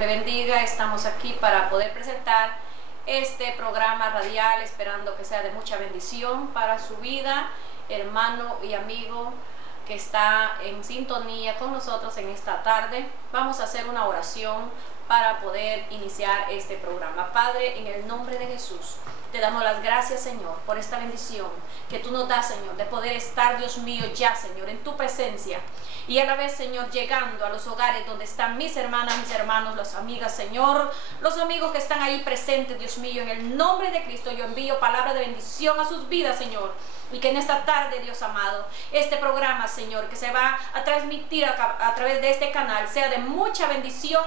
Le bendiga, estamos aquí para poder presentar este programa radial, esperando que sea de mucha bendición para su vida, hermano y amigo que está en sintonía con nosotros en esta tarde. Vamos a hacer una oración para poder iniciar este programa. Padre, en el nombre de Jesús, te damos las gracias, Señor, por esta bendición que tú nos das, Señor, de poder estar, Dios mío, ya, Señor, en tu presencia. Y a la vez, Señor, llegando a los hogares donde están mis hermanas, mis hermanos, las amigas, Señor, los amigos que están ahí presentes, Dios mío, en el nombre de Cristo, yo envío palabra de bendición a sus vidas, Señor. Y que en esta tarde, Dios amado, este programa, Señor, que se va a transmitir a través de este canal, sea de mucha bendición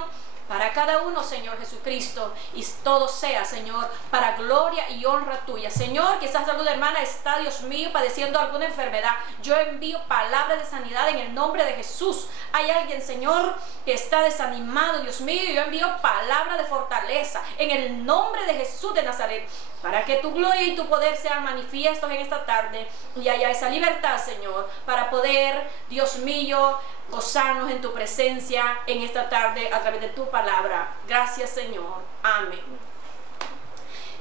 para cada uno, Señor Jesucristo, y todo sea, Señor, para gloria y honra tuya. Señor, quizás alguna hermana está, Dios mío, padeciendo alguna enfermedad. Yo envío palabra de sanidad en el nombre de Jesús. Hay alguien, Señor, que está desanimado, Dios mío, yo envío palabra de fortaleza en el nombre de Jesús de Nazaret, para que tu gloria y tu poder sean manifiestos en esta tarde y haya esa libertad, Señor, para poder, Dios mío, gozarnos en tu presencia en esta tarde a través de tu palabra. Gracias, Señor. Amén.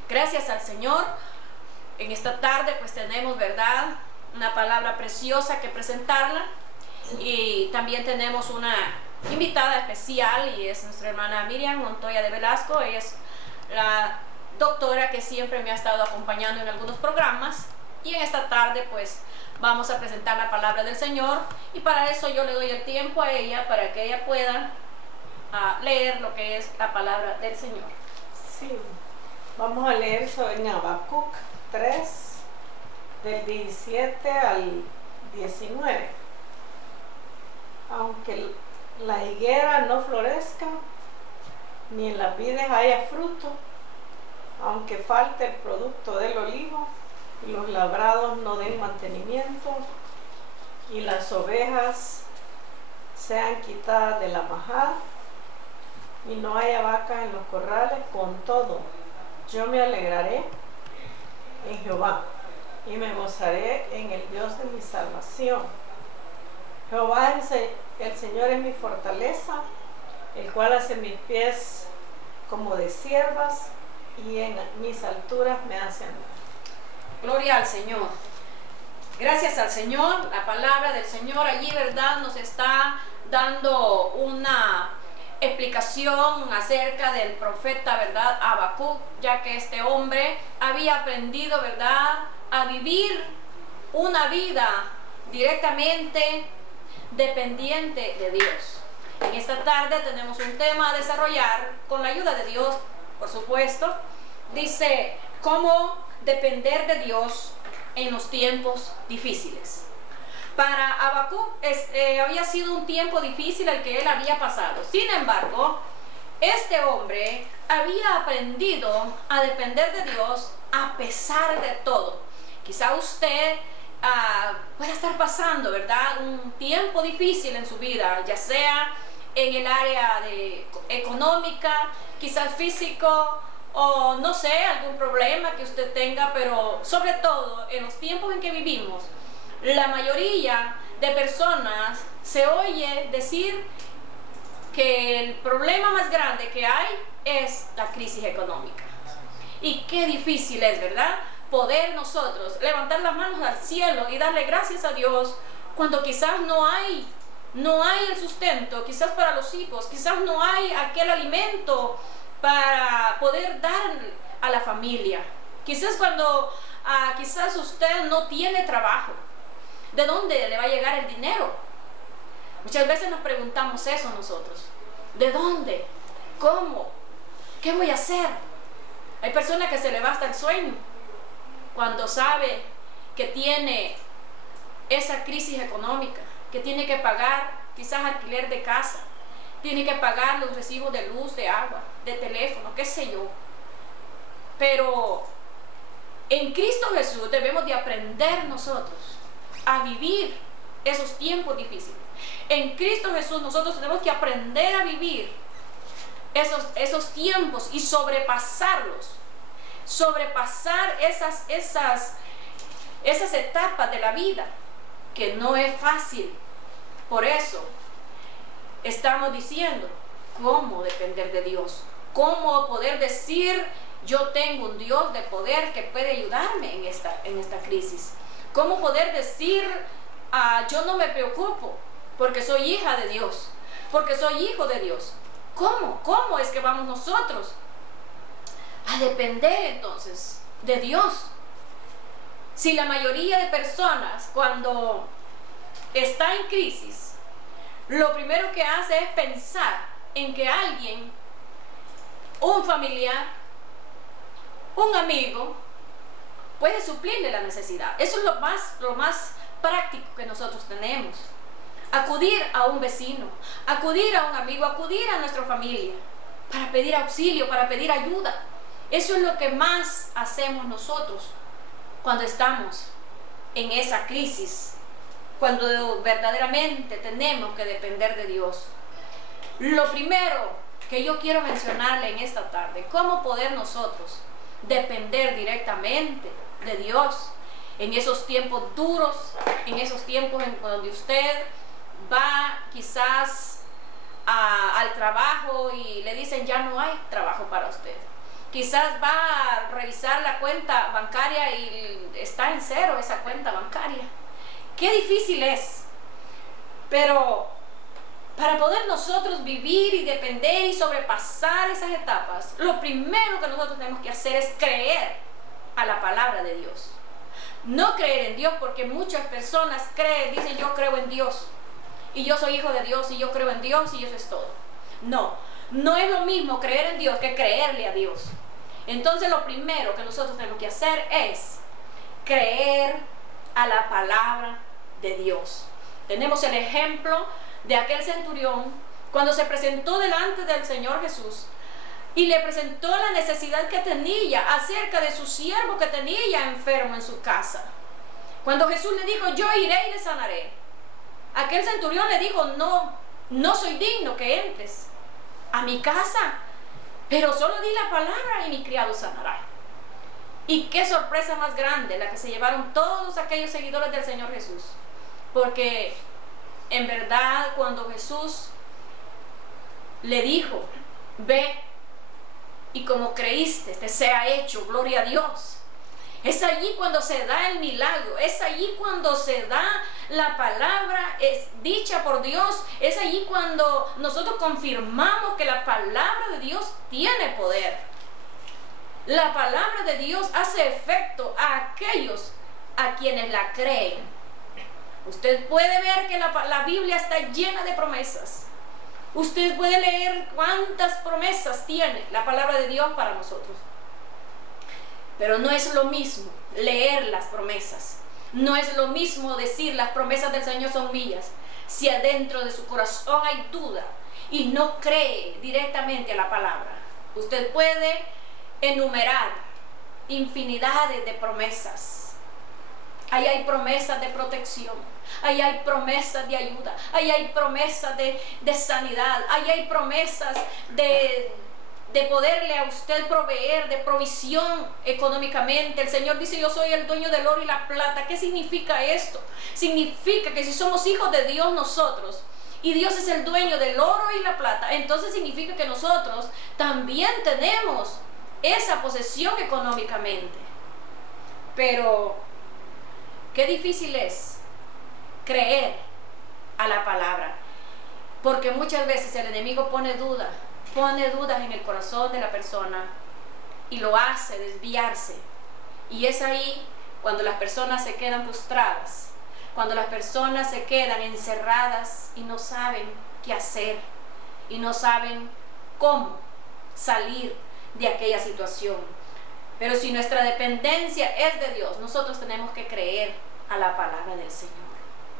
Gracias al Señor. En esta tarde pues tenemos, ¿verdad?, una palabra preciosa que presentarla, y también tenemos una invitada especial, y es nuestra hermana Miriam Montoya de Velasco. Ella es la doctora que siempre me ha estado acompañando en algunos programas, y en esta tarde pues vamos a presentar la palabra del Señor, y para eso yo le doy el tiempo a ella para que ella pueda leer lo que es la palabra del Señor. Sí, vamos a leer en Habacuc 3, del 17 al 19. Aunque la higuera no florezca, ni en las vides haya fruto, aunque falte el producto del olivo, y los labrados no den mantenimiento, y las ovejas sean quitadas de la majada, y no haya vacas en los corrales, con todo yo me alegraré en Jehová, y me gozaré en el Dios de mi salvación. Jehová el Señor es mi fortaleza, el cual hace mis pies como de ciervas, y en mis alturas me hace andar. Gloria al Señor. Gracias al Señor. La palabra del Señor allí, ¿verdad?, nos está dando una explicación acerca del profeta, ¿verdad?, Habacuc, ya que este hombre había aprendido, ¿verdad?, a vivir una vida directamente dependiente de Dios. En esta tarde tenemos un tema a desarrollar con la ayuda de Dios, por supuesto. Dice, ¿cómo depender de Dios en los tiempos difíciles? Para Habacuc había sido un tiempo difícil el que él había pasado. Sin embargo, este hombre había aprendido a depender de Dios a pesar de todo. Quizá usted pueda estar pasando, ¿verdad?, un tiempo difícil en su vida, ya sea en el área económica, quizás físico, o no sé, algún problema que usted tenga, pero sobre todo en los tiempos en que vivimos, la mayoría de personas se oye decir que el problema más grande que hay es la crisis económica. Y qué difícil es, ¿verdad?, poder nosotros levantar las manos al cielo y darle gracias a Dios cuando quizás no hay el sustento, quizás para los hijos, quizás no hay aquel alimento para poder dar a la familia. Quizás cuando quizás usted no tiene trabajo, ¿de dónde le va a llegar el dinero? Muchas veces nos preguntamos eso nosotros. ¿De dónde? ¿Cómo? ¿Qué voy a hacer? Hay personas que se le va hasta el sueño cuando sabe que tiene esa crisis económica, que tiene que pagar quizás alquiler de casa, tiene que pagar los recibos de luz, de agua, de teléfono, qué sé yo. Pero en Cristo Jesús debemos de aprender nosotros a vivir esos tiempos difíciles. En Cristo Jesús nosotros tenemos que aprender a vivir esos tiempos y sobrepasarlos. Sobrepasar esas etapas de la vida, que no es fácil. Por eso estamos diciendo cómo depender de Dios, cómo poder decir, yo tengo un Dios de poder que puede ayudarme en esta crisis. Cómo poder decir, yo no me preocupo porque soy hija de Dios, porque soy hijo de Dios. ¿Cómo es que vamos nosotros a depender entonces de Dios? Si la mayoría de personas cuando está en crisis, lo primero que hace es pensar en que alguien, un familiar, un amigo, puede suplirle la necesidad. Eso es lo más práctico que nosotros tenemos. Acudir a un vecino, acudir a un amigo, acudir a nuestra familia para pedir auxilio, para pedir ayuda. Eso es lo que más hacemos nosotros cuando estamos en esa crisis, cuando verdaderamente tenemos que depender de Dios. Lo primero que yo quiero mencionarle en esta tarde, cómo poder nosotros depender directamente de Dios en esos tiempos duros, en esos tiempos en donde usted va quizás al trabajo y le dicen ya no hay trabajo para usted. Quizás va a revisar la cuenta bancaria y está en cero esa cuenta bancaria. Qué difícil es. Pero para poder nosotros vivir y depender y sobrepasar esas etapas, lo primero que nosotros tenemos que hacer es creer a la palabra de Dios. No creer en Dios, porque muchas personas dicen yo creo en Dios y yo soy hijo de Dios y yo creo en Dios y eso es todo. No es lo mismo creer en Dios que creerle a Dios. Entonces lo primero que nosotros tenemos que hacer es creer a la palabra de Dios. Tenemos el ejemplo de aquel centurión cuando se presentó delante del Señor Jesús y le presentó la necesidad que tenía acerca de su siervo que tenía enfermo en su casa. Cuando Jesús le dijo, yo iré y le sanaré, aquel centurión le dijo, no soy digno que entres a mi casa, pero solo di la palabra y mi criado sanará. Y qué sorpresa más grande la que se llevaron todos aquellos seguidores del Señor Jesús, porque en verdad cuando Jesús le dijo, ve y como creíste te sea hecho, gloria a Dios. Es allí cuando se da el milagro, es allí cuando se da la palabra es dicha por Dios, es allí cuando nosotros confirmamos que la palabra de Dios tiene poder. La palabra de Dios hace efecto a aquellos a quienes la creen. Usted puede ver que la Biblia está llena de promesas. Usted puede leer cuántas promesas tiene la palabra de Dios para nosotros. Pero no es lo mismo leer las promesas. No es lo mismo decir las promesas del Señor son mías, si adentro de su corazón hay duda y no cree directamente a la palabra. Usted puede enumerar infinidades de promesas. Ahí hay promesas de protección, ahí hay promesas de ayuda, ahí hay promesas de sanidad, ahí hay promesas de poderle a usted proveer, de provisión económicamente. El Señor dice, yo soy el dueño del oro y la plata. ¿Qué significa esto? Significa que si somos hijos de Dios nosotros, y Dios es el dueño del oro y la plata, entonces significa que nosotros también tenemos esa posesión económicamente. Pero qué difícil es creer a la palabra, porque muchas veces el enemigo pone dudas en el corazón de la persona y lo hace desviarse. Y es ahí cuando las personas se quedan frustradas, cuando las personas se quedan encerradas y no saben qué hacer y no saben cómo salir de aquella situación. Pero si nuestra dependencia es de Dios, nosotros tenemos que creer a la palabra del Señor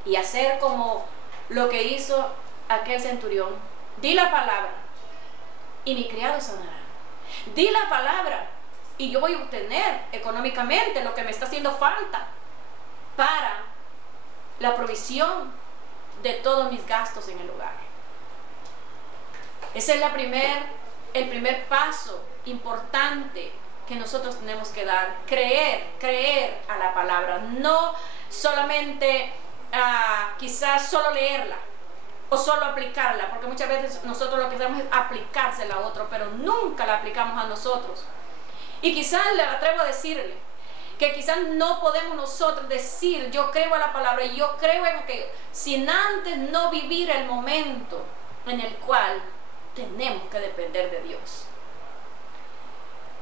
y hacer como lo que hizo aquel centurión. Di la palabra y mi criado sanará. Di la palabra y yo voy a obtener económicamente lo que me está haciendo falta para la provisión de todos mis gastos en el hogar. Ese es el primer paso importante que nosotros tenemos que dar. Creer a la palabra. No solamente quizás solo leerla, o solo aplicarla, porque muchas veces nosotros lo que hacemos es aplicársela a otro, pero nunca la aplicamos a nosotros. Y quizás le atrevo a decirle que quizás no podemos nosotros decir, yo creo a la palabra y yo creo en que, sin antes no vivir el momento en el cual tenemos que depender de Dios.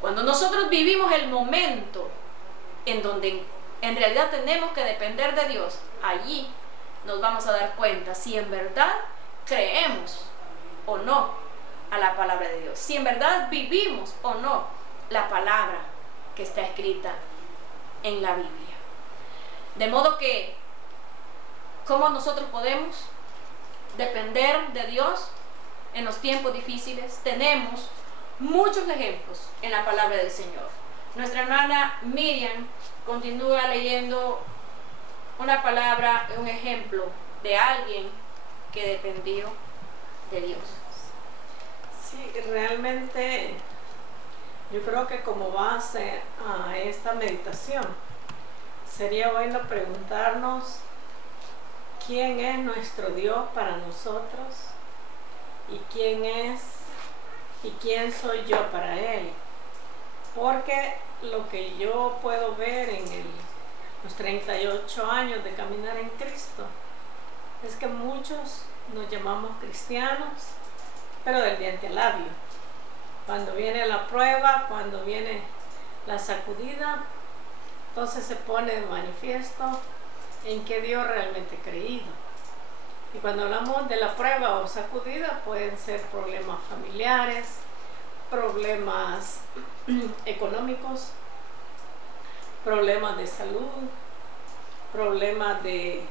Cuando nosotros vivimos el momento en donde en realidad tenemos que depender de Dios, allí nos vamos a dar cuenta si en verdad creemos o no a la palabra de Dios, si en verdad vivimos o no la palabra que está escrita en la Biblia. De modo que, ¿cómo nosotros podemos depender de Dios en los tiempos difíciles? Tenemos muchos ejemplos en la palabra del Señor. Nuestra hermana Miriam continúa leyendo una palabra, un ejemplo de alguien que dependió de Dios. Sí, realmente yo creo que como base a esta meditación sería bueno preguntarnos quién es nuestro Dios para nosotros y quién soy yo para Él. Porque lo que yo puedo ver en los 38 años de caminar en Cristo es que muchos nos llamamos cristianos, pero del diente al labio. Cuando viene la prueba, cuando viene la sacudida, entonces se pone de manifiesto en qué Dios realmente ha creído. Y cuando hablamos de la prueba o sacudida, pueden ser problemas familiares, problemas económicos, problemas de salud, problemas de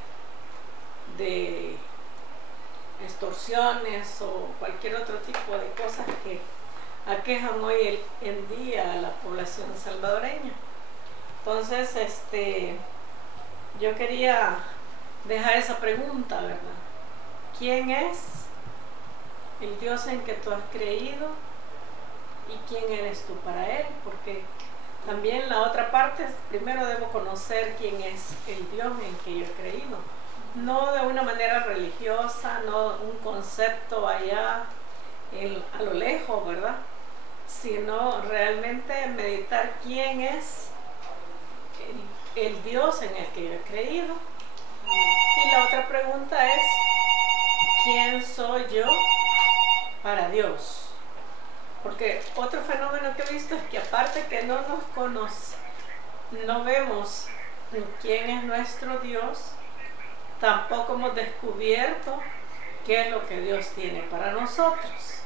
extorsiones o cualquier otro tipo de cosas que aquejan hoy en día a la población salvadoreña. Entonces, yo quería dejar esa pregunta, ¿verdad? ¿Quién es el Dios en que tú has creído y quién eres tú para Él? Porque también la otra parte es, primero debo conocer quién es el Dios en que yo he creído. No de una manera religiosa, no un concepto allá a lo lejos, ¿verdad? Sino realmente meditar quién es el Dios en el que yo he creído. Y la otra pregunta es, ¿quién soy yo para Dios? Porque otro fenómeno que he visto es que aparte que no vemos quién es nuestro Dios, tampoco hemos descubierto qué es lo que Dios tiene para nosotros.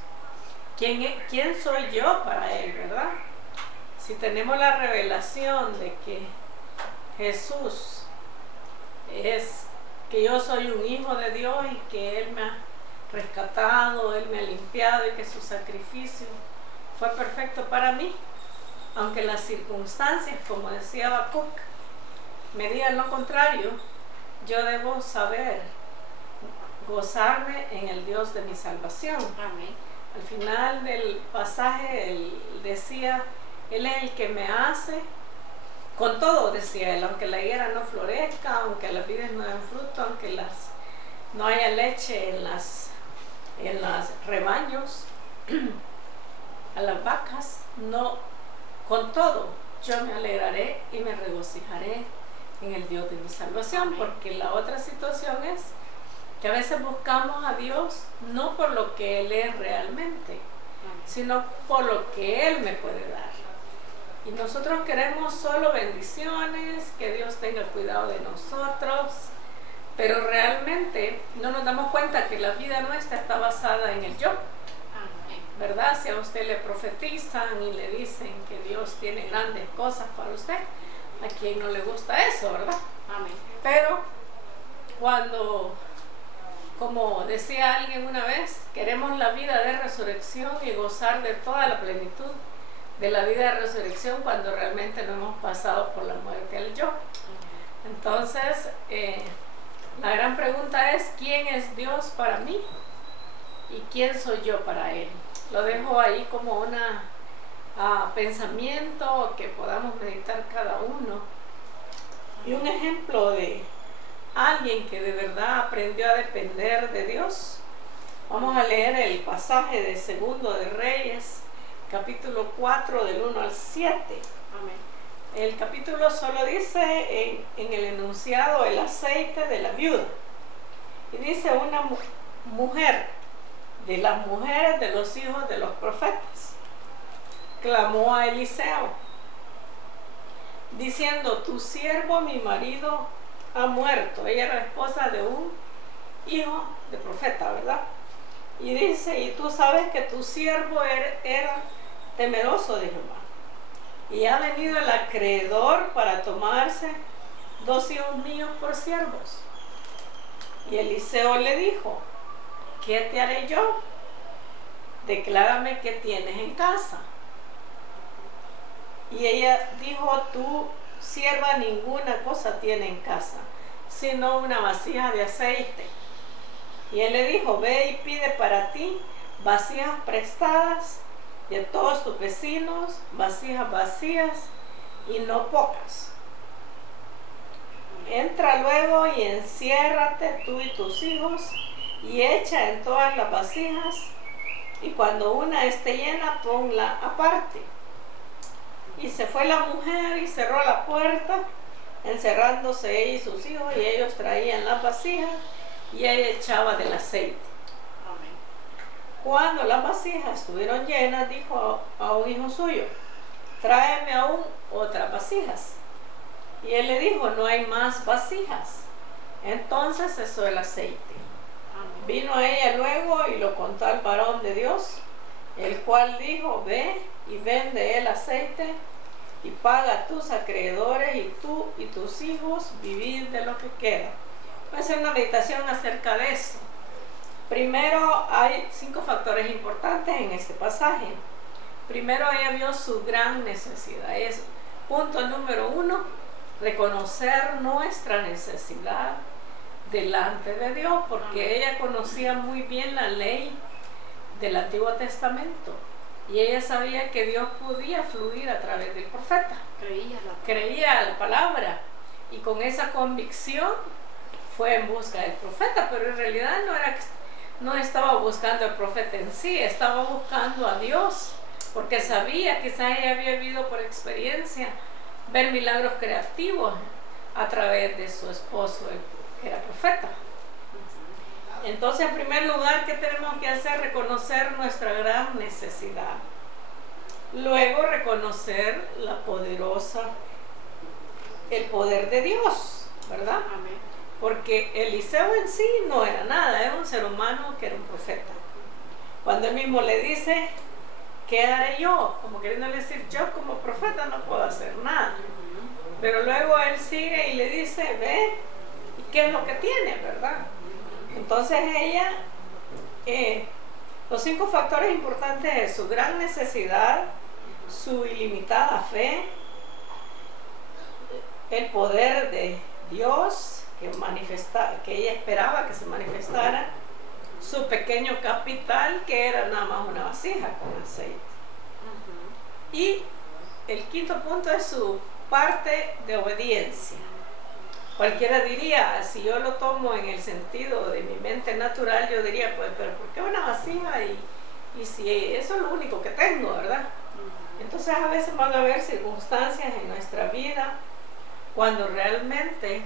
¿Quién soy yo para Él, verdad? Si tenemos la revelación de que Jesús es, que yo soy un hijo de Dios y que Él me ha rescatado, Él me ha limpiado y que su sacrificio fue perfecto para mí, aunque las circunstancias, como decía Habacuc, me digan lo contrario, yo debo saber gozarme en el Dios de mi salvación. Amén. Al final del pasaje él decía, Él es el que me hace, con todo decía Él, aunque la higuera no florezca, aunque las vides no den fruto, aunque no haya leche en los rebaños, a las vacas, no, con todo yo me alegraré y me regocijaré en el Dios de mi salvación. Porque la otra situación es que a veces buscamos a Dios no por lo que Él es realmente, sino por lo que Él me puede dar. Y nosotros queremos solo bendiciones, que Dios tenga cuidado de nosotros, pero realmente no nos damos cuenta que la vida nuestra está basada en el yo, ¿verdad? Si a usted le profetizan y le dicen que Dios tiene grandes cosas para usted, a quien no le gusta eso, ¿verdad? Amén. Pero cuando, como decía alguien una vez, queremos la vida de resurrección y gozar de toda la plenitud de la vida de resurrección cuando realmente no hemos pasado por la muerte al yo. Entonces, la gran pregunta es, ¿quién es Dios para mí? ¿Y quién soy yo para Él? Lo dejo ahí como un pensamiento que podamos meditar cada uno. Y un ejemplo de alguien que de verdad aprendió a depender de Dios Vamos a leer el pasaje de Segundo de Reyes, capítulo 4, del 1 al 7. Amén. El capítulo solo dice en el enunciado el aceite de la viuda. Y dice una mujer de las mujeres de los hijos de los profetas clamó a Eliseo, diciendo: tu siervo, mi marido, ha muerto. Ella era la esposa de un hijo de profeta, ¿verdad? Y dice: y tú sabes que tu siervo era temeroso de Jehová. Y ha venido el acreedor para tomarse 2 hijos míos por siervos. Y Eliseo le dijo: ¿qué te haré yo? Declárame qué tienes en casa. Y ella dijo: tu sierva ninguna cosa tiene en casa, sino una vasija de aceite. Y él le dijo: ve y pide para ti vasijas prestadas de todos tus vecinos, vasijas vacías y no pocas. Entra luego y enciérrate tú y tus hijos y echa en todas las vasijas, y cuando una esté llena, ponla aparte. Y se fue la mujer y cerró la puerta, encerrándose ella y sus hijos, y ellos traían las vasijas y ella echaba del aceite. Amén. Cuando las vasijas estuvieron llenas, dijo a un hijo suyo: tráeme aún otras vasijas. Y él le dijo: no hay más vasijas. Entonces cesó el aceite. Amén. Vino a ella luego y lo contó al varón de Dios, el cual dijo: ve y vende el aceite y paga a tus acreedores, y tú y tus hijos vivid de lo que queda. Voy a hacer una meditación acerca de eso. Primero, hay 5 factores importantes en este pasaje. Primero, ella vio su gran necesidad. Es punto número 1, reconocer nuestra necesidad delante de Dios, porque ella conocía muy bien la ley del Antiguo Testamento y ella sabía que Dios podía fluir a través del profeta. Creía la palabra, y con esa convicción fue en busca del profeta, pero en realidad no estaba buscando al profeta en sí, estaba buscando a Dios, porque sabía, quizás ella había vivido por experiencia, ver milagros creativos a través de su esposo, que era profeta. Entonces, en primer lugar, ¿qué tenemos que hacer? Reconocer nuestra gran necesidad. Luego, reconocer el poder de Dios, ¿verdad? Amén. Porque Eliseo en sí no era nada, era un ser humano que era un profeta. Cuando él mismo le dice: ¿qué haré yo? Como queriendo decir: yo como profeta no puedo hacer nada. Pero luego él sigue y le dice: ve, ¿y qué es lo que tiene, verdad? Entonces ella, los 5 factores importantes es su gran necesidad, su ilimitada fe, el poder de Dios que ella esperaba que se manifestara, su pequeño capital, que era nada más una vasija con aceite. Y el 5.º punto es su parte de obediencia. Cualquiera diría, si yo lo tomo en el sentido de mi mente natural, yo diría: pues, pero ¿por qué una vasija? Y si eso es lo único que tengo, ¿verdad? Entonces a veces van a haber circunstancias en nuestra vida cuando realmente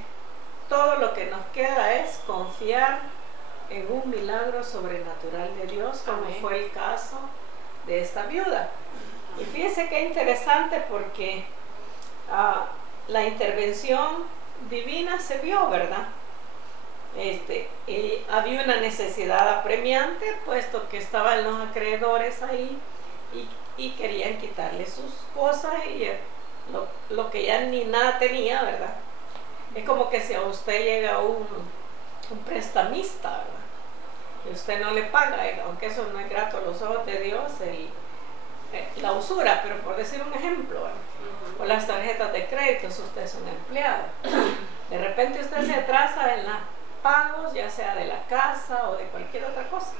todo lo que nos queda es confiar en un milagro sobrenatural de Dios, como Amén. fue el caso de esta viuda. Y fíjense qué interesante, porque la intervención divina se vio, ¿verdad? Había una necesidad apremiante, puesto que estaban los acreedores ahí y querían quitarle sus cosas y lo que ya ni nada tenía, ¿verdad? Es como que si a usted llega un prestamista, ¿verdad? Y usted no le paga, aunque eso no es grato a los ojos de Dios, la usura, pero por decir un ejemplo, ¿verdad? O las tarjetas de crédito, si usted es un empleado. De repente usted se atrasa en los pagos, ya sea de la casa o de cualquier otra cosa.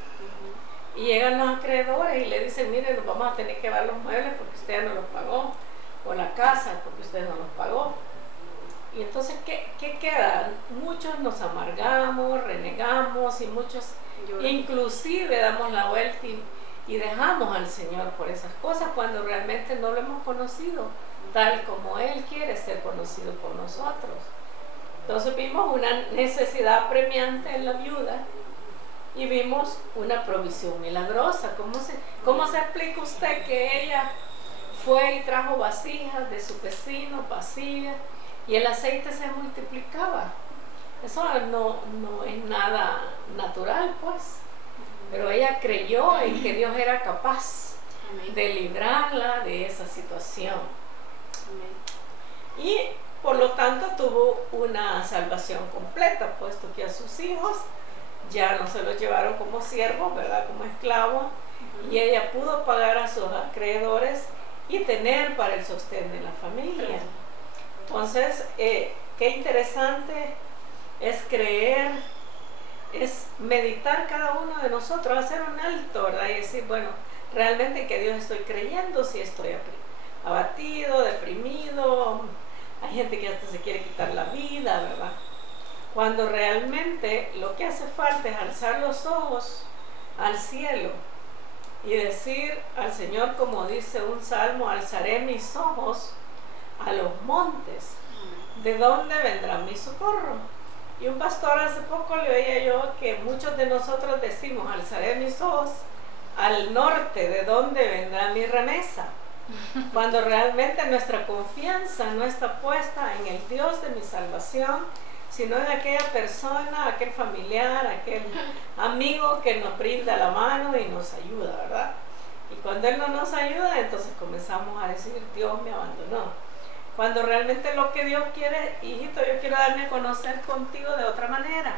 Y llegan los acreedores y le dicen: mire, nos vamos a tener que dar los muebles porque usted ya no los pagó, o la casa porque usted no los pagó. Y entonces, ¿qué queda? Muchos nos amargamos, renegamos y muchos inclusive damos la vuelta y dejamos al Señor por esas cosas cuando realmente no lo hemos conocido tal como Él quiere ser conocido por nosotros. Entonces vimos una necesidad apremiante en la viuda y vimos una provisión milagrosa. ¿Cómo se explica usted que ella fue y trajo vasijas de su vecino, vacías, y el aceite se multiplicaba? Eso no es nada natural, pues. Pero ella creyó en que Dios era capaz de librarla de esa situación. Y por lo tanto tuvo una salvación completa, puesto que a sus hijos ya no se los llevaron como siervos, ¿verdad? Como esclavos, y ella pudo pagar a sus acreedores y tener para el sostén de la familia. Entonces, qué interesante es creer, es meditar cada uno de nosotros, hacer un alto, ¿verdad? Y decir, bueno, realmente que Dios estoy creyendo, si estoy abatido, deprimido, hay gente que hasta se quiere quitar la vida, ¿verdad? Cuando realmente lo que hace falta es alzar los ojos al cielo y decir al Señor, como dice un salmo, alzaré mis ojos a los montes, ¿de dónde vendrá mi socorro? Y un pastor hace poco le oía yo que muchos de nosotros decimos, alzaré mis ojos al norte, ¿de dónde vendrá mi remesa? Cuando realmente nuestra confianza no está puesta en el Dios de mi salvación, sino en aquella persona, aquel familiar, aquel amigo que nos brinda la mano y nos ayuda, ¿verdad? Y cuando Él no nos ayuda, entonces comenzamos a decir, Dios me abandonó. Cuando realmente lo que Dios quiere, hijito, yo quiero darme a conocer contigo de otra manera.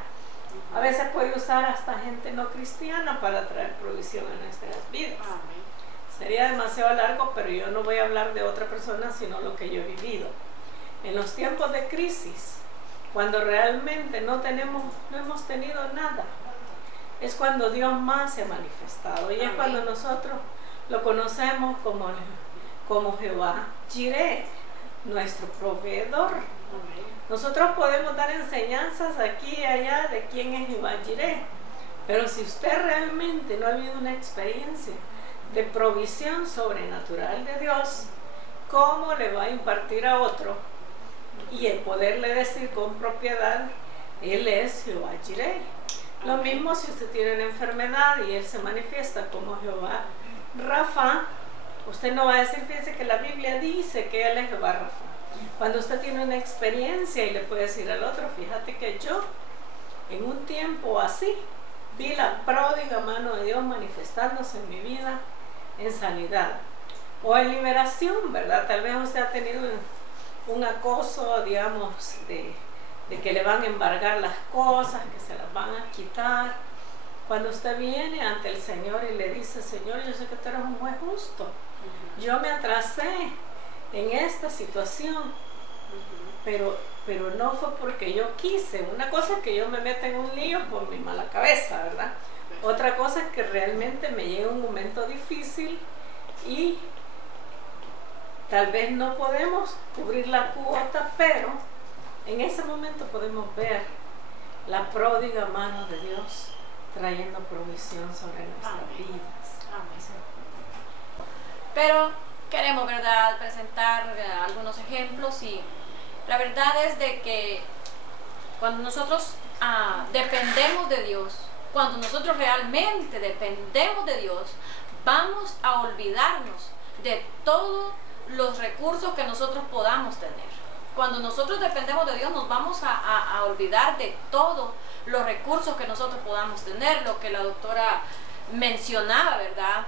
A veces puede usar hasta gente no cristiana para traer provisión a nuestras vidas. Sería demasiado largo, pero yo no voy a hablar de otra persona, sino lo que yo he vivido. En los tiempos de crisis, cuando realmente no hemos tenido nada, es cuando Dios más se ha manifestado. Y es cuando nosotros lo conocemos como Jehová Jireh, nuestro proveedor. Nosotros podemos dar enseñanzas aquí y allá de quién es Jehová Jireh, pero si usted realmente no ha habido una experiencia de provisión sobrenatural de Dios, ¿cómo le va a impartir a otro y el poderle decir con propiedad, Él es Jehová Jireh? Lo mismo si usted tiene una enfermedad y Él se manifiesta como Jehová Rafa, usted no va a decir, fíjese que la Biblia dice que Él es Jehová Rafa. Cuando usted tiene una experiencia y le puede decir al otro, fíjate que yo en un tiempo así vi la pródiga mano de Dios manifestándose en mi vida en sanidad o en liberación, ¿verdad? Tal vez usted ha tenido un acoso, digamos, de que le van a embargar las cosas, que se las van a quitar. Cuando usted viene ante el Señor y le dice, Señor, yo sé que tú eres un juez justo, yo me atrasé en esta situación, pero no fue porque yo quise. Una cosa es que yo me meta en un lío por mi mala cabeza, ¿verdad? Otra cosa es que realmente me llega un momento difícil y tal vez no podemos cubrir la cuota, pero en ese momento podemos ver la pródiga mano de Dios trayendo provisión sobre nuestras vidas. Pero queremos, ¿verdad?, presentar algunos ejemplos, y la verdad es de que cuando nosotros dependemos de Dios, cuando nosotros realmente dependemos de Dios, vamos a olvidarnos de todos los recursos que nosotros podamos tener. Cuando nosotros dependemos de Dios, nos vamos a olvidar de todos los recursos que nosotros podamos tener, lo que la doctora mencionaba, ¿verdad?,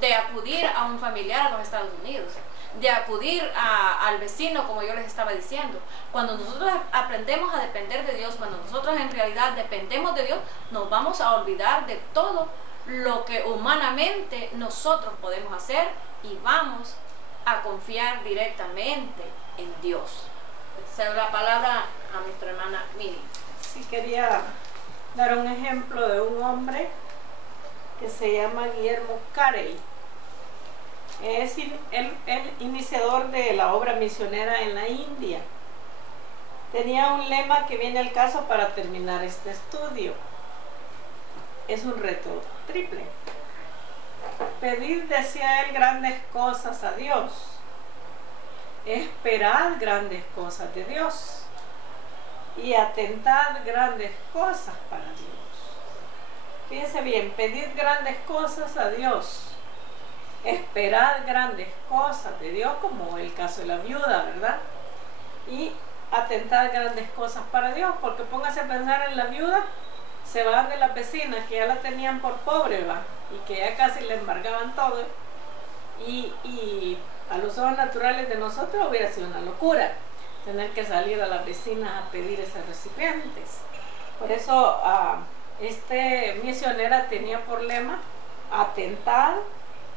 de acudir a un familiar a los Estados Unidos, de acudir al vecino, como yo les estaba diciendo. Cuando nosotros aprendemos a depender de Dios, cuando nosotros en realidad dependemos de Dios, nos vamos a olvidar de todo lo que humanamente nosotros podemos hacer y vamos a confiar directamente en Dios. Cedo la palabra a nuestra hermana Miri. Sí, quería dar un ejemplo de un hombre que se llama Guillermo Carey. Es el iniciador de la obra misionera en la India. tenía un lema que viene al caso para terminar este estudio. Es un reto triple. Pedid, decía él, grandes cosas a Dios. Esperad grandes cosas de Dios. Y atentad grandes cosas para Dios. Fíjense bien, pedid grandes cosas a Dios. Esperad grandes cosas de Dios, como el caso de la viuda, ¿verdad? Y atentad grandes cosas para Dios, porque póngase a pensar en la viuda, se van de las vecinas que ya la tenían por pobre, ¿va? Y que ya casi le embargaban todo, y a los ojos naturales de nosotros hubiera sido una locura tener que salir a las vecinas a pedir esos recipientes. Por eso misionera tenía por lema atentar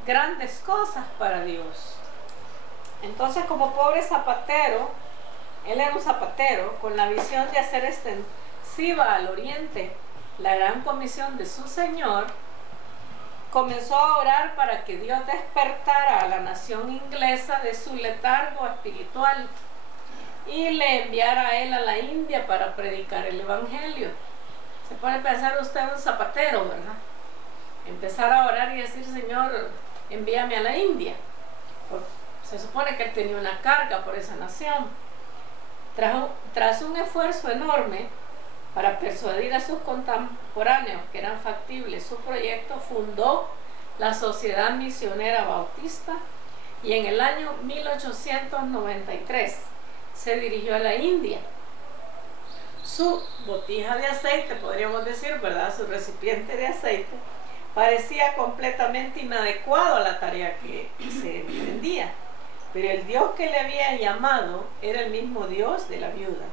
grandes cosas para Dios. Entonces, como pobre zapatero, él era un zapatero con la visión de hacer extensiva al oriente la gran comisión de su Señor. Comenzó a orar para que Dios despertara a la nación inglesa de su letargo espiritual y le enviara a él a la India para predicar el Evangelio. Se puede pensar usted un zapatero, ¿verdad? Empezar a orar y decir, Señor, envíame a la India. Se supone que él tenía una carga por esa nación. Tras un esfuerzo enorme para persuadir a sus contemporáneos que eran factibles su proyecto, fundó la Sociedad Misionera Bautista y en el año 1893 se dirigió a la India. Su botija de aceite, podríamos decir, ¿verdad? Su recipiente de aceite parecía completamente inadecuado a la tarea que se emprendía, pero el Dios que le había llamado era el mismo Dios de la viuda.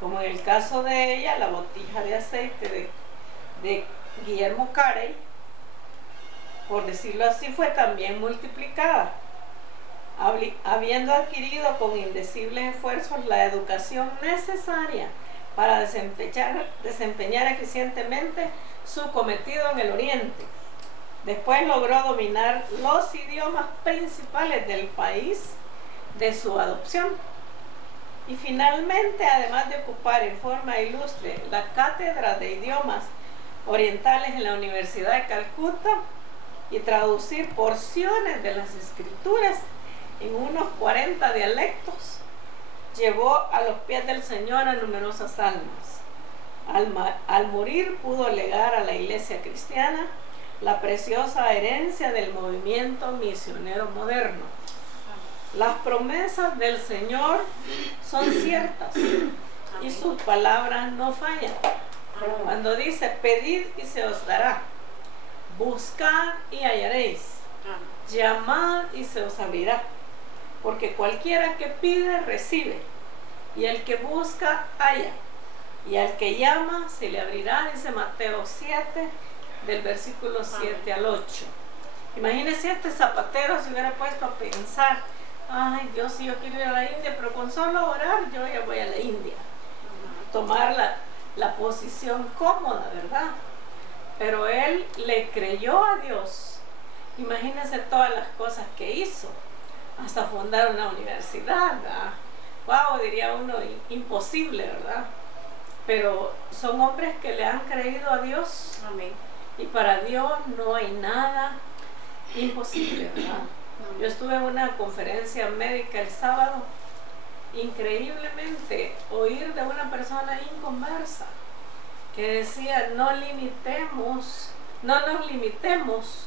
Como en el caso de ella, la botija de aceite de Guillermo Carey, por decirlo así, fue también multiplicada, habiendo adquirido con indecibles esfuerzos la educación necesaria para desempeñar eficientemente su cometido en el Oriente. Después logró dominar los idiomas principales del país de su adopción. Y finalmente, además de ocupar en forma ilustre la cátedra de idiomas orientales en la Universidad de Calcuta y traducir porciones de las escrituras en unos 40 dialectos, llevó a los pies del Señor a numerosas almas. Al morir pudo legar a la iglesia cristiana la preciosa herencia del movimiento misionero moderno. Las promesas del Señor son ciertas y sus palabras no fallan. Cuando dice, pedid y se os dará, buscad y hallaréis, llamad y se os abrirá, porque cualquiera que pide recibe, y el que busca halla, y al que llama se le abrirá, dice Mateo 7, del versículo 7 al 8. Imagínense, este zapatero se hubiera puesto a pensar, ay Dios, si yo quiero ir a la India, pero con solo orar yo ya voy a la India. Tomar la posición cómoda, ¿verdad? Pero él le creyó a Dios. Imagínense todas las cosas que hizo, hasta fundar una universidad, ¿verdad? Wow, diría uno, imposible, ¿verdad? Pero son hombres que le han creído a Dios. Amén. Y para Dios no hay nada imposible, ¿verdad? Yo estuve en una conferencia médica el sábado. Increíblemente, oír de una persona inconversa que decía, no nos limitemos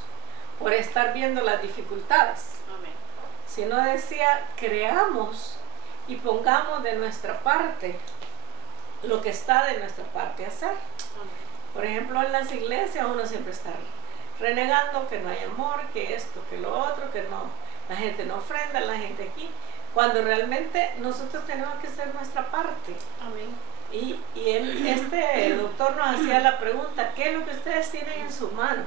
por estar viendo las dificultades. Amén. Sino decía, creamos y pongamos de nuestra parte lo que está de nuestra parte hacer. Amén. Por ejemplo, en las iglesias uno siempre está renegando que no hay amor, que esto, que lo otro, que no, la gente no ofrenda, la gente aquí, cuando realmente nosotros tenemos que hacer nuestra parte. Amén. Y este doctor nos hacía la pregunta, ¿qué es lo que ustedes tienen en su mano?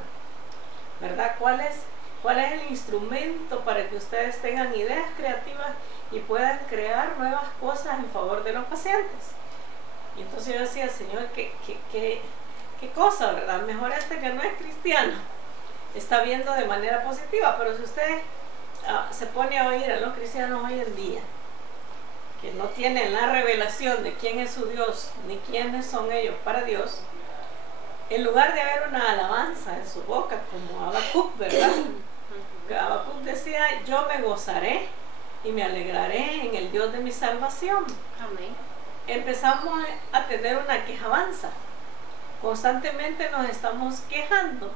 ¿Verdad? ¿Cuál es el instrumento para que ustedes tengan ideas creativas y puedan crear nuevas cosas en favor de los pacientes? Y entonces yo decía, Señor, ¿qué cosa, verdad? Mejor que no es cristiano está viendo de manera positiva, pero si usted se pone a oír a los cristianos hoy en día, que no tienen la revelación de quién es su Dios, ni quiénes son ellos para Dios, en lugar de haber una alabanza en su boca, como Habacuc, ¿verdad? Habacuc decía, yo me gozaré y me alegraré en el Dios de mi salvación. Amén. Empezamos a tener una quejabanza. Constantemente nos estamos quejando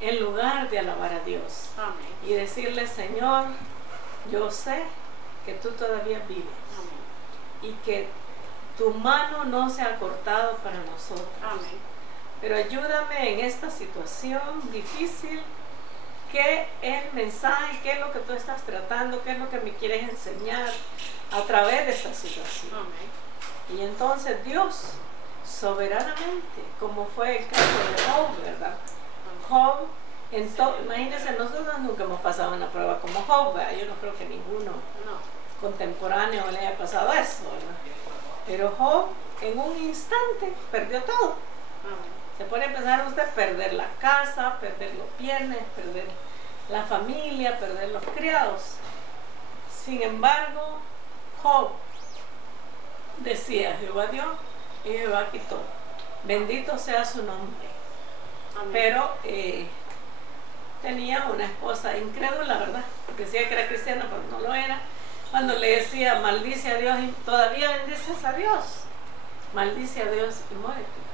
en lugar de alabar a Dios. Amén. Y decirle, Señor, yo sé que tú todavía vives. Amén. Y que tu mano no se ha cortado para nosotros. Amén. Pero ayúdame en esta situación difícil. ¿Qué es el mensaje? ¿Qué es lo que tú estás tratando? ¿Qué es lo que me quieres enseñar a través de esta situación? Amén. Y entonces Dios, soberanamente, como fue el caso de Job, ¿verdad? Job, imagínense, nosotros nunca hemos pasado una prueba como Job, ¿verdad? Yo no creo que ninguno contemporáneo le haya pasado eso, ¿verdad? Pero Job, en un instante, perdió todo. Amén. Se puede empezar usted a perder la casa, perder los bienes, perder la familia, perder los criados. Sin embargo, Job decía, Jehová dio y Jehová quitó. Bendito sea su nombre. Amén. Pero tenía una esposa incrédula, ¿verdad? Decía que era cristiana, pero no lo era. Cuando le decía, maldice a Dios, y todavía bendices a Dios. Maldice a Dios y muérete.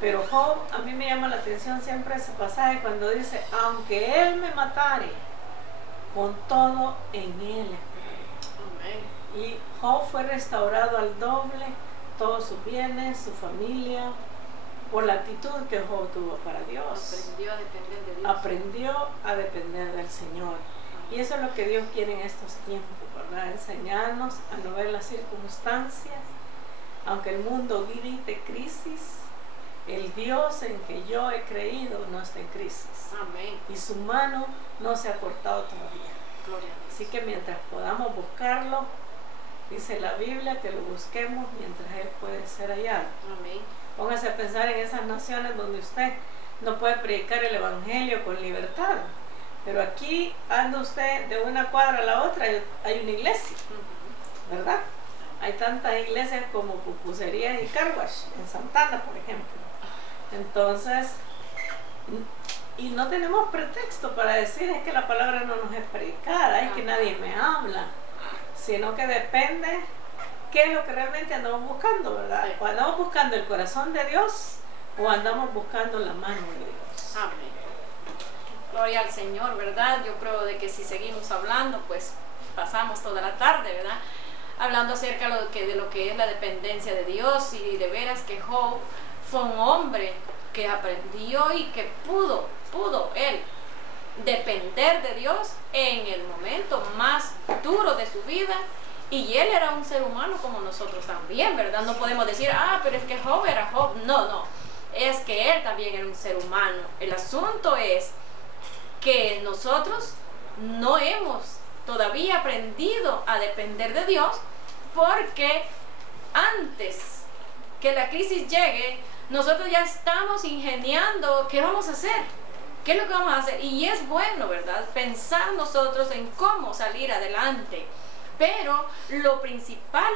Pero Job, a mí me llama la atención siempre ese pasaje cuando dice, aunque él me matare, con todo en él esperaré. Amén. Y Job fue restaurado al doble, todos sus bienes, su familia, por la actitud que Job tuvo para Dios. Aprendió a depender de Dios. Aprendió a depender del Señor. Y eso es lo que Dios quiere en estos tiempos, ¿verdad? Enseñarnos a no ver las circunstancias, aunque el mundo grite crisis. El Dios en que yo he creído no está en crisis. Amén. Y su mano no se ha cortado todavía. Gloria a Dios. Así que mientras podamos buscarlo, dice la Biblia que lo busquemos mientras Él puede ser hallado. Amén. Póngase a pensar en esas naciones donde usted no puede predicar el Evangelio con libertad. Pero aquí anda usted de una cuadra a la otra, hay una iglesia, ¿verdad? Hay tantas iglesias como pupuserías y carwash en Santana, por ejemplo. Entonces, y no tenemos pretexto para decir es que la palabra no nos es predicada, es que nadie me habla, sino que depende qué es lo que realmente andamos buscando, ¿verdad? O andamos buscando el corazón de Dios o andamos buscando la mano de Dios. Amén. Gloria al Señor, ¿verdad? Yo creo de que si seguimos hablando, pues pasamos toda la tarde, ¿verdad? Hablando acerca de lo que es la dependencia de Dios, y de veras que Job fue un hombre que aprendió y que pudo él depender de Dios en el momento más duro de su vida. Y él era un ser humano como nosotros también, ¿verdad? No podemos decir, pero es que Job era Job. No, es que él también era un ser humano. El asunto es que nosotros no hemos todavía aprendido a depender de Dios, porque antes que la crisis llegue, nosotros ya estamos ingeniando qué vamos a hacer, qué es lo que vamos a hacer. Y es bueno, ¿verdad?, pensar nosotros en cómo salir adelante. Pero lo principal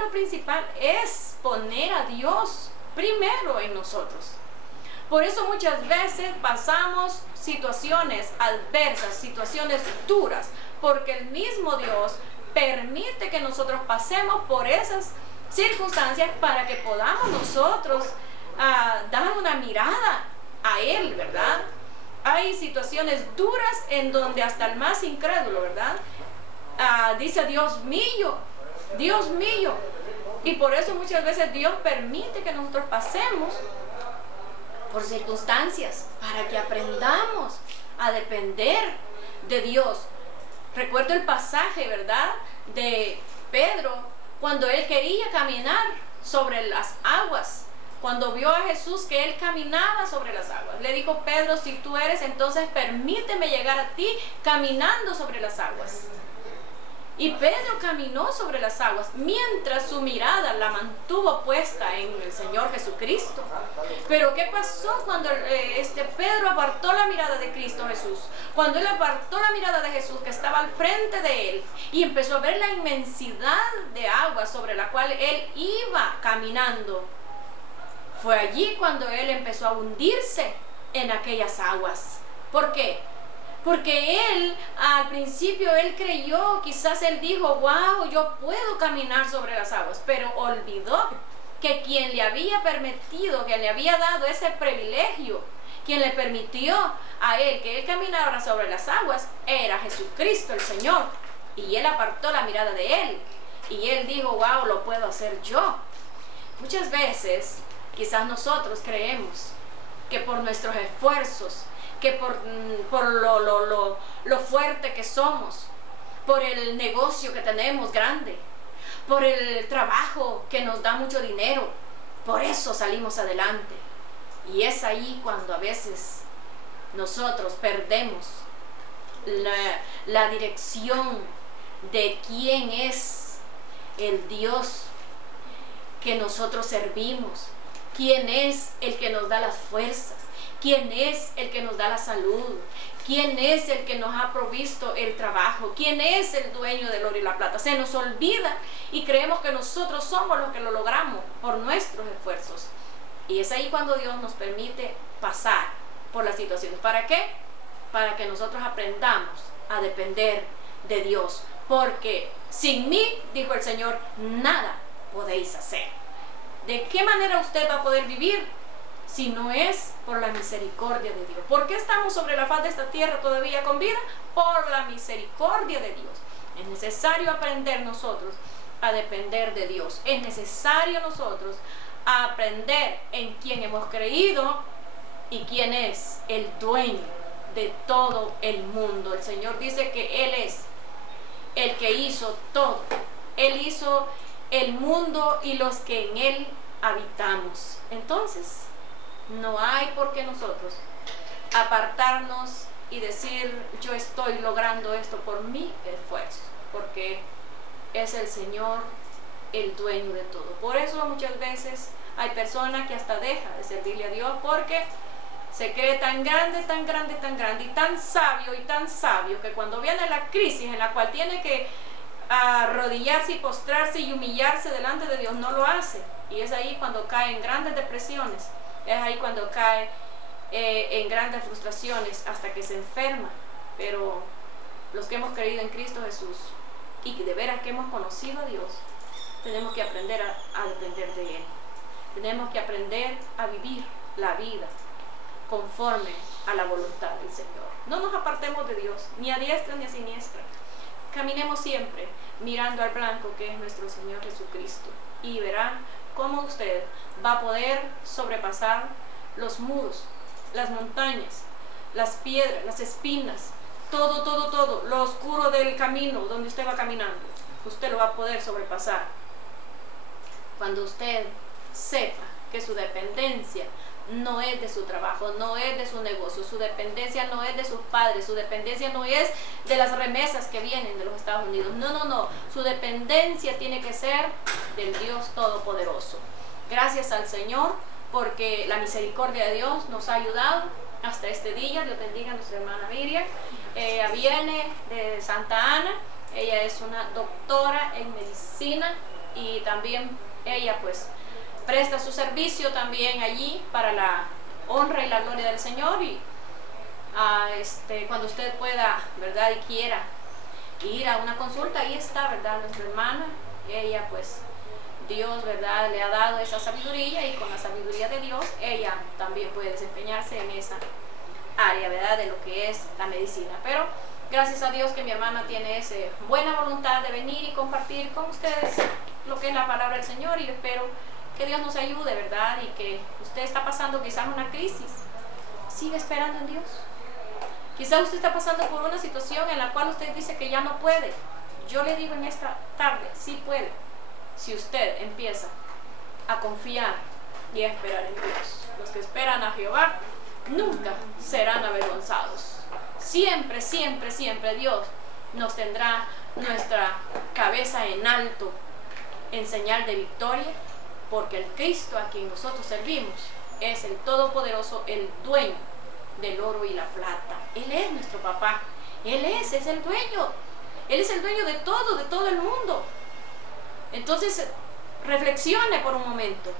es poner a Dios primero en nosotros. Por eso muchas veces pasamos situaciones adversas, situaciones duras, porque el mismo Dios permite que nosotros pasemos por esas circunstancias para que podamos nosotros dar una mirada a Él, ¿verdad? Hay situaciones duras en donde hasta el más incrédulo, ¿verdad?, dice Dios mío, y por eso muchas veces Dios permite que nosotros pasemos por circunstancias para que aprendamos a depender de Dios. Recuerdo el pasaje, ¿verdad?, de Pedro, cuando él quería caminar sobre las aguas, cuando vio a Jesús que él caminaba sobre las aguas. Le dijo, Pedro, si tú eres, entonces permíteme llegar a ti caminando sobre las aguas. Y Pedro caminó sobre las aguas mientras su mirada la mantuvo puesta en el Señor Jesucristo. Pero ¿qué pasó cuando Pedro apartó la mirada de Cristo Jesús? Cuando él apartó la mirada de Jesús que estaba al frente de él y empezó a ver la inmensidad de agua sobre la cual él iba caminando. Fue allí cuando él empezó a hundirse en aquellas aguas. ¿Por qué? Porque él, al principio, él creyó, quizás él dijo, wow, yo puedo caminar sobre las aguas, pero olvidó que quien le había permitido, quien le había dado ese privilegio, quien le permitió a él que él caminara sobre las aguas, era Jesucristo el Señor. Y él apartó la mirada de él, y él dijo, wow, lo puedo hacer yo. Muchas veces, quizás nosotros creemos que por nuestros esfuerzos, que por lo fuerte que somos, por el negocio que tenemos grande, por el trabajo que nos da mucho dinero, por eso salimos adelante. Y es ahí cuando a veces nosotros perdemos la dirección de quién es el Dios que nosotros servimos, quién es el que nos da las fuerzas, quién es el que nos da la salud, quién es el que nos ha provisto el trabajo, quién es el dueño del oro y la plata. Se nos olvida y creemos que nosotros somos los que lo logramos por nuestros esfuerzos. Y es ahí cuando Dios nos permite pasar por las situaciones. ¿Para qué? Para que nosotros aprendamos a depender de Dios. Porque sin mí, dijo el Señor, nada podéis hacer. ¿De qué manera usted va a poder vivir si no es por la misericordia de Dios? ¿Por qué estamos sobre la faz de esta tierra todavía con vida? Por la misericordia de Dios. Es necesario aprender nosotros a depender de Dios. Es necesario nosotros aprender en quién hemos creído y quién es el dueño de todo el mundo. El Señor dice que Él es el que hizo todo. Él hizo el mundo y los que en Él habitamos. Entonces, no hay por qué nosotros apartarnos y decir, yo estoy logrando esto por mi esfuerzo, porque es el Señor el dueño de todo. Por eso muchas veces hay personas que hasta dejan de servirle a Dios porque se cree tan grande, tan grande, tan grande y tan sabio que cuando viene la crisis en la cual tiene que arrodillarse y postrarse y humillarse delante de Dios, no lo hace. Y es ahí cuando cae en grandes depresiones, es ahí cuando cae en grandes frustraciones hasta que se enferma. Pero los que hemos creído en Cristo Jesús y de veras que hemos conocido a Dios, tenemos que aprender a depender de Él. Tenemos que aprender a vivir la vida conforme a la voluntad del Señor. No nos apartemos de Dios, ni a diestra ni a siniestra. Caminemos siempre mirando al blanco que es nuestro Señor Jesucristo, y verá cómo usted va a poder sobrepasar los muros, las montañas, las piedras, las espinas, todo lo oscuro del camino donde usted va caminando. Usted lo va a poder sobrepasar cuando usted sepa que su dependencia no es de su trabajo, no es de su negocio, su dependencia no es de sus padres, su dependencia no es de las remesas que vienen de los Estados Unidos. No, su dependencia tiene que ser del Dios Todopoderoso. Gracias al Señor, porque la misericordia de Dios nos ha ayudado hasta este día. Dios bendiga a nuestra hermana Miriam. Ella viene de Santa Ana, ella es una doctora en medicina y también ella pues presta su servicio también allí para la honra y la gloria del Señor. Y cuando usted pueda, ¿verdad?, y quiera ir a una consulta, ahí está, ¿verdad?, nuestra hermana. Ella pues, Dios, ¿verdad?, le ha dado esa sabiduría, y con la sabiduría de Dios ella también puede desempeñarse en esa área, ¿verdad?, de lo que es la medicina. Pero gracias a Dios que mi hermana tiene esa buena voluntad de venir y compartir con ustedes lo que es la palabra del Señor, y espero que Dios nos ayude, ¿verdad? Y que usted está pasando quizás una crisis, siga esperando en Dios. Quizás usted está pasando por una situación en la cual usted dice que ya no puede. Yo le digo en esta tarde, sí puede, si usted empieza a confiar y a esperar en Dios. Los que esperan a Jehová nunca serán avergonzados. Siempre, siempre, siempre Dios nos tendrá nuestra cabeza en alto, en señal de victoria, porque el Cristo a quien nosotros servimos es el Todopoderoso, el dueño del oro y la plata. Él es nuestro papá. Él es el dueño. Él es el dueño de todo el mundo. Entonces, reflexione por un momento.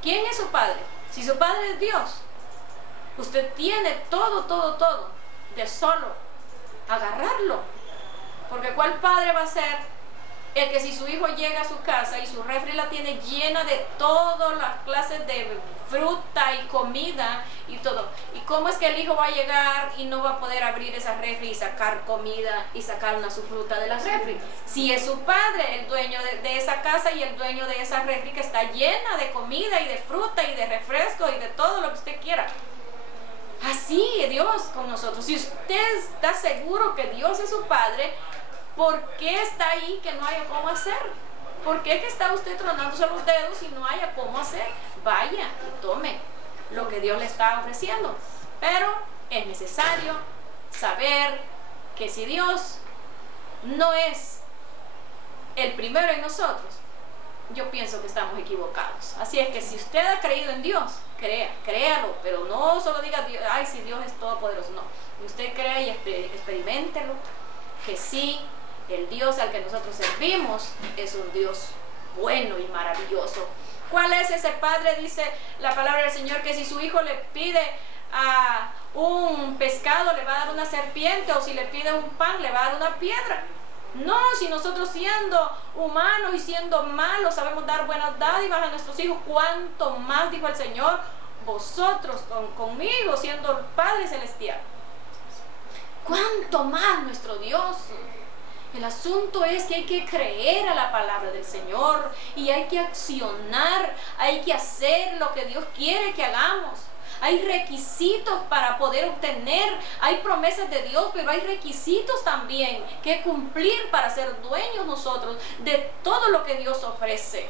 ¿Quién es su padre? Si su padre es Dios, usted tiene todo de solo agarrarlo. Porque ¿cuál padre va a ser el que si su hijo llega a su casa y su refri la tiene llena de todas las clases de fruta y comida y todo? ¿Y cómo es que el hijo va a llegar y no va a poder abrir esa refri y sacar comida y sacar su fruta de la refri? Si es su padre el dueño de esa casa y el dueño de esa refri que está llena de comida y de fruta y de refresco y de todo lo que usted quiera. Así Dios con nosotros. Si usted está seguro que Dios es su padre, ¿por qué está ahí que no haya cómo hacer? ¿Por qué que está usted tronándose los dedos y no haya cómo hacer? Vaya y tome lo que Dios le está ofreciendo. Pero es necesario saber que si Dios no es el primero en nosotros, yo pienso que estamos equivocados. Así es que si usted ha creído en Dios, créalo, pero no solo diga, ay, si Dios es todopoderoso. No, usted crea y experiméntelo, que sí, el Dios al que nosotros servimos es un Dios bueno y maravilloso. ¿Cuál es ese padre? Dice la palabra del Señor que si su hijo le pide a un pescado, le va a dar una serpiente, o si le pide un pan, le va a dar una piedra. No, si nosotros siendo humanos y siendo malos sabemos dar buenas dádivas a nuestros hijos, cuánto más, dijo el Señor, vosotros conmigo siendo el Padre Celestial. Cuánto más nuestro Dios. El asunto es que hay que creer a la palabra del Señor y hay que accionar, hay que hacer lo que Dios quiere que hagamos. Hay requisitos para poder obtener, hay promesas de Dios, pero hay requisitos también que cumplir para ser dueños nosotros de todo lo que Dios ofrece.